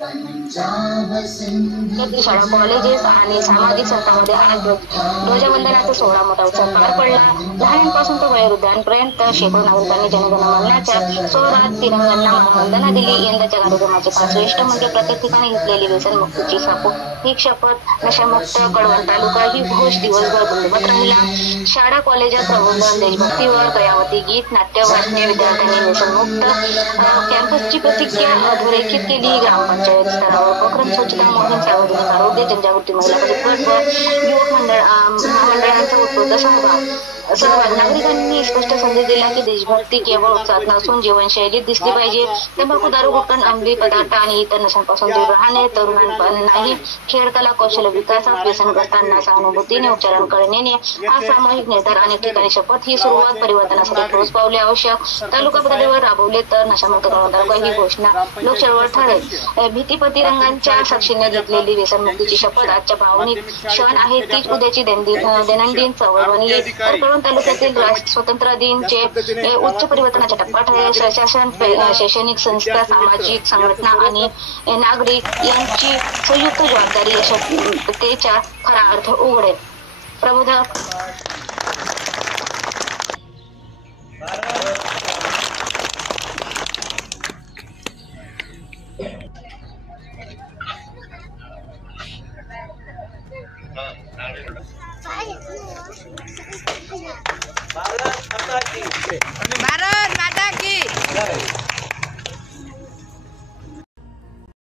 राज्यातील शाळा कॉलेजेस आणि सामाजिक संस्थांमध्ये आज ध्वजवंदनाचा सोहळा मोठा उत्साह पार पडला। लहानांपासून तर वयोवृद्धांपर्यंत शेकडो नागरिकांनी जनगणमनाच्या सोहळ्यात तिरंग्यांना मानवंदना दिली। यंदाच्या कार्यक्रमाचे खास श्रेष्ठ म्हणजे प्रत्येक ठिकाणी घेतलेली व्यसनमुक्तीची सामूहिक शपथ। नशामुक्त कळवण तालुका ही घोष दिवसभर गुंगीबत राहिला। शाळा कॉलेजात प्रबोधन, देशभक्तीवर दयावती गीत, नाट्य, भाषणे, विद्यार्थ्यांनी व्यसनमुक्त कॅम्पसची प्रतिज्ञा अधोरेखित केली। ग्रामपंचायत स्तरावर उपक्रम, स्वच्छता मोहीम, सार्वजनिक आरोग्य जनजागृती, महिला बचत गट व युवक महामंडळांचा उत्स्फूर्त सहभाग। नागरिकांनी स्पष्ट संदेश दिला की देशभक्ती केवळ उत्साहात नसून जीवनशैलीत दिसली पाहिजे। तंबाखू, दारू, गुटखा, अंमली पदार्थ आणि इतर नशांपासून दूर राहणे, तरुणांनाही खेळ, कला, कौशल्य विकासात, व्यसनग्रस्तांना सहानुभूतीने उपचारांकडे नेणे हा सामूहिक निर्धार। अनेक ठिकाणी शपथ ही सुरुवात परिवर्तनासाठी ठोस पावले आवश्यक तालुका पातळीवर राबवले तर नशामुक्त कळवण तालुका ही घोषणा लोकचळवळ ठरेल। भीतीपतिरंगांच्या साक्षीने घेतलेली व्यसनमुक्तीची शपथ आजच्या भावनिक क्षण आहे, तीच उद्याची दैनंदिन चळवळ बनली। तर कळवण तालुक्यातील स्वातंत्र्य दिनचे उच्च परिवर्तनाचा टप्पा ठरेल। प्रशासन, शैक्षणिक संस्था, सामाजिक संघटना आणि नागरिक यांची संयुक्त जबाबदारी यशस्वीतेचा खरा अर्थ उघडेल। प्रबोधक भारत माता की